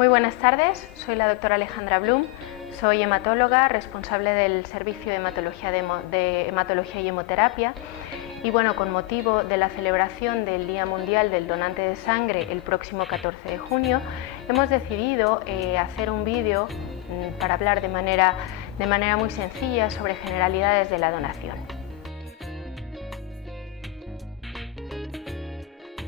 Muy buenas tardes, soy la doctora Alejandra Blum, soy hematóloga, responsable del servicio de hematología y hemoterapia. Y bueno, con motivo de la celebración del Día Mundial del Donante de Sangre el próximo 14 de junio, hemos decidido hacer un vídeo para hablar de manera muy sencilla sobre generalidades de la donación.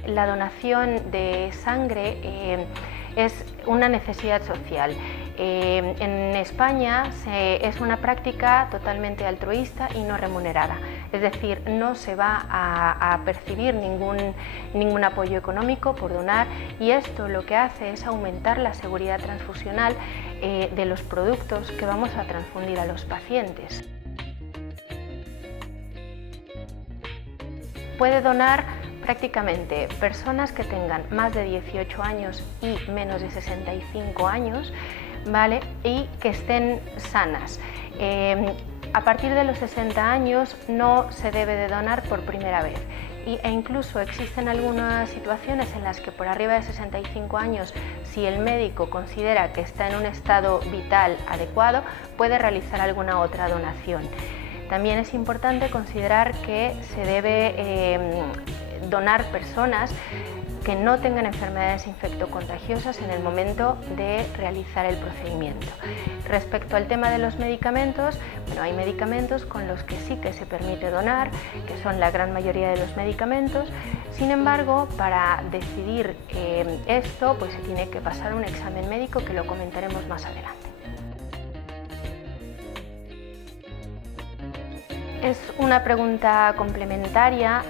La donación de sangre es una necesidad social. En España es una práctica totalmente altruista y no remunerada, es decir, no se va a percibir ningún apoyo económico por donar, y esto lo que hace es aumentar la seguridad transfusional de los productos que vamos a transfundir a los pacientes. Puede donar prácticamente personas que tengan más de 18 años y menos de 65 años, ¿vale? Y que estén sanas. A partir de los 60 años no se debe de donar por primera vez, e incluso existen algunas situaciones en las que por arriba de 65 años, si el médico considera que está en un estado vital adecuado, puede realizar alguna otra donación. También es importante considerar que se debe donar personas que no tengan enfermedades infectocontagiosas en el momento de realizar el procedimiento. Respecto al tema de los medicamentos, bueno, hay medicamentos con los que sí que se permite donar, que son la gran mayoría de los medicamentos. Sin embargo, para decidir esto, pues se tiene que pasar un examen médico, que lo comentaremos más adelante. Es una pregunta complementaria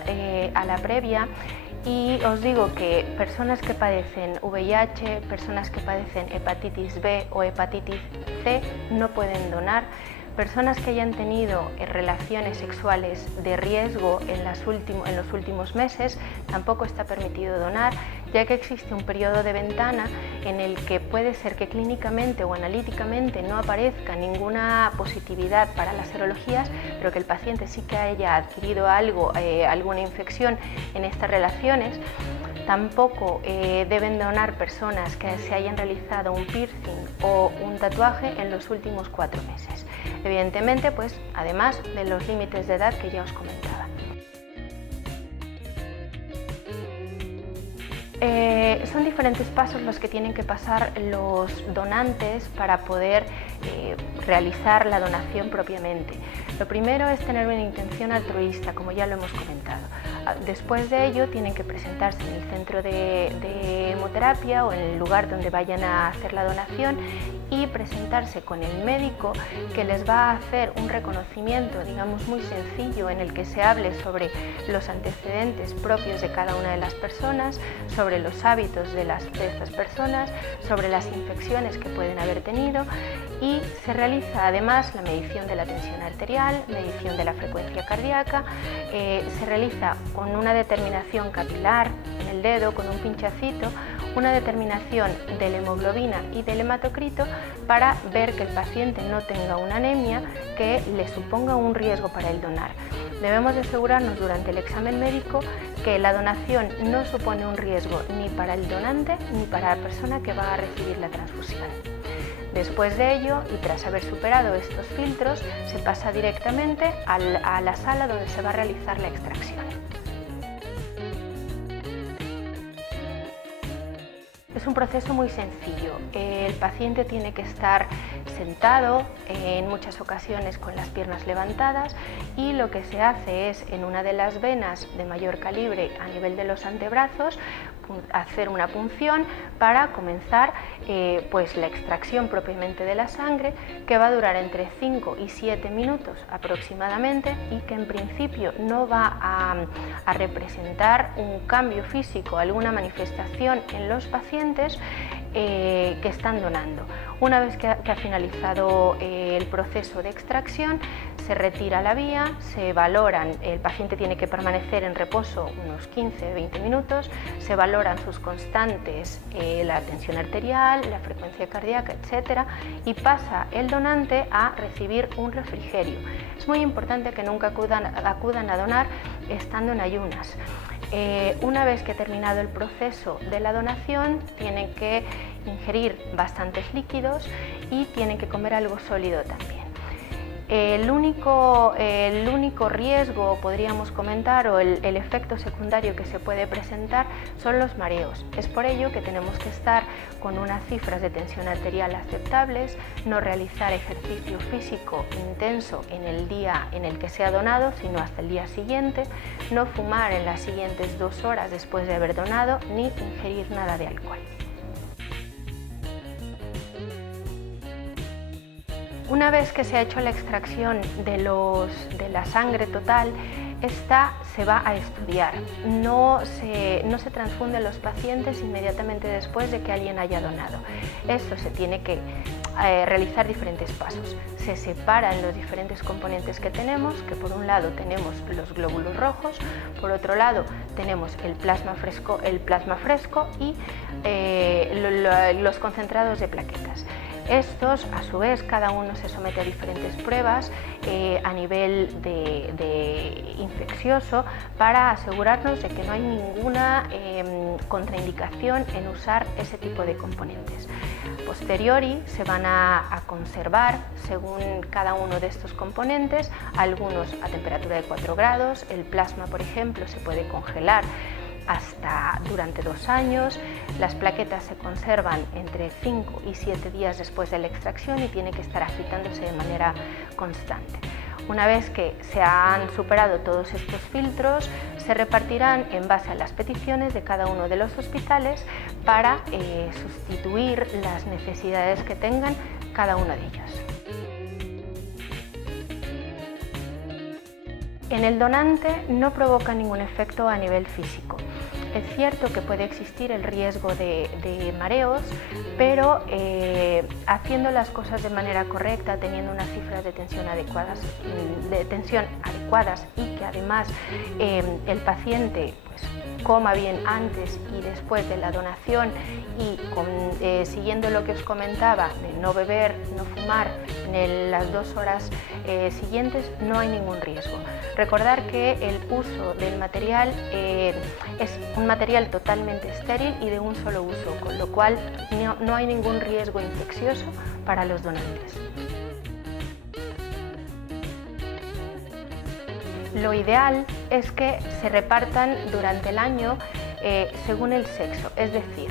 a la previa, y os digo que personas que padecen VIH, personas que padecen hepatitis B o hepatitis C no pueden donar. Personas que hayan tenido relaciones sexuales de riesgo en los últimos meses tampoco está permitido donar, ya que existe un periodo de ventana en el que puede ser que clínicamente o analíticamente no aparezca ninguna positividad para las serologías, pero que el paciente sí que haya adquirido alguna infección en estas relaciones. Tampoco deben donar personas que se hayan realizado un piercing o un tatuaje en los últimos 4 meses. Evidentemente, pues, además de los límites de edad que ya os comentaba. Son diferentes pasos los que tienen que pasar los donantes para poder realizar la donación propiamente. Lo primero es tener una intención altruista, como ya lo hemos comentado. Después de ello tienen que presentarse en el centro de hemoterapia o en el lugar donde vayan a hacer la donación y presentarse con el médico, que les va a hacer un reconocimiento, digamos, muy sencillo, en el que se hable sobre los antecedentes propios de cada una de las personas, sobre los hábitos de estas personas, sobre las infecciones que pueden haber tenido, y se realiza además la medición de la tensión arterial, medición de la frecuencia cardíaca, se realiza con una determinación capilar en el dedo, con un pinchacito, una determinación de la hemoglobina y del hematocrito para ver que el paciente no tenga una anemia que le suponga un riesgo para el donar. Debemos de asegurarnos durante el examen médico que la donación no supone un riesgo ni para el donante ni para la persona que va a recibir la transfusión. Después de ello, y tras haber superado estos filtros, se pasa directamente a la sala donde se va a realizar la extracción. Es un proceso muy sencillo. El paciente tiene que estar sentado, en muchas ocasiones con las piernas levantadas, y lo que se hace es, en una de las venas de mayor calibre a nivel de los antebrazos, hacer una punción para comenzar pues la extracción propiamente de la sangre, que va a durar entre 5 y 7 minutos aproximadamente, y que en principio no va a representar un cambio físico, alguna manifestación en los pacientes que están donando. Una vez que ha finalizado el proceso de extracción, se retira la vía, se valoran, el paciente tiene que permanecer en reposo unos 15-20 minutos, se valoran sus constantes, la tensión arterial, la frecuencia cardíaca, etcétera, y pasa el donante a recibir un refrigerio. Es muy importante que nunca acudan a donar estando en ayunas. Una vez que ha terminado el proceso de la donación, tienen que ingerir bastantes líquidos y tienen que comer algo sólido también. El único riesgo, podríamos comentar, o el efecto secundario que se puede presentar son los mareos. Es por ello que tenemos que estar con unas cifras de tensión arterial aceptables, no realizar ejercicio físico intenso en el día en el que se ha donado, sino hasta el día siguiente, no fumar en las siguientes 2 horas después de haber donado, ni ingerir nada de alcohol. Una vez que se ha hecho la extracción de la sangre total, esta se va a estudiar. No se transfunden los pacientes inmediatamente después de que alguien haya donado. Esto se tiene que realizar diferentes pasos. Se separan los diferentes componentes que tenemos, que por un lado tenemos los glóbulos rojos, por otro lado tenemos el plasma fresco y los concentrados de plaquetas. Estos, a su vez, cada uno se somete a diferentes pruebas a nivel de infeccioso para asegurarnos de que no hay ninguna contraindicación en usar ese tipo de componentes. Posteriori se van a conservar, según cada uno de estos componentes, algunos a temperatura de 4 grados, el plasma, por ejemplo, se puede congelar durante 2 años, las plaquetas se conservan entre 5 y 7 días después de la extracción y tiene que estar agitándose de manera constante. Una vez que se han superado todos estos filtros, se repartirán en base a las peticiones de cada uno de los hospitales para sustituir las necesidades que tengan cada uno de ellos. En el donante no provoca ningún efecto a nivel físico. Es cierto que puede existir el riesgo de mareos, pero haciendo las cosas de manera correcta, teniendo unas cifras de tensión adecuadas y que además el paciente coma bien antes y después de la donación y siguiendo lo que os comentaba de no beber, no fumar en las 2 horas siguientes, no hay ningún riesgo. Recordar que el uso del material es un material totalmente estéril y de un solo uso, con lo cual no hay ningún riesgo infeccioso para los donantes. Lo ideal es que se repartan durante el año según el sexo, es decir,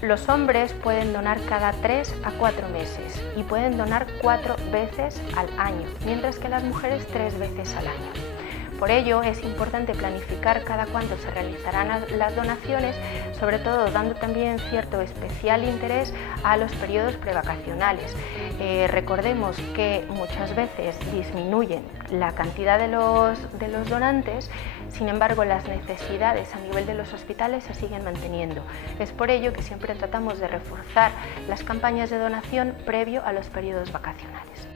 los hombres pueden donar cada 3 a 4 meses y pueden donar 4 veces al año, mientras que las mujeres 3 veces al año. Por ello es importante planificar cada cuánto se realizarán las donaciones, sobre todo dando también cierto especial interés a los periodos prevacacionales. Recordemos que muchas veces disminuyen la cantidad de los donantes, sin embargo las necesidades a nivel de los hospitales se siguen manteniendo. Es por ello que siempre tratamos de reforzar las campañas de donación previo a los periodos vacacionales.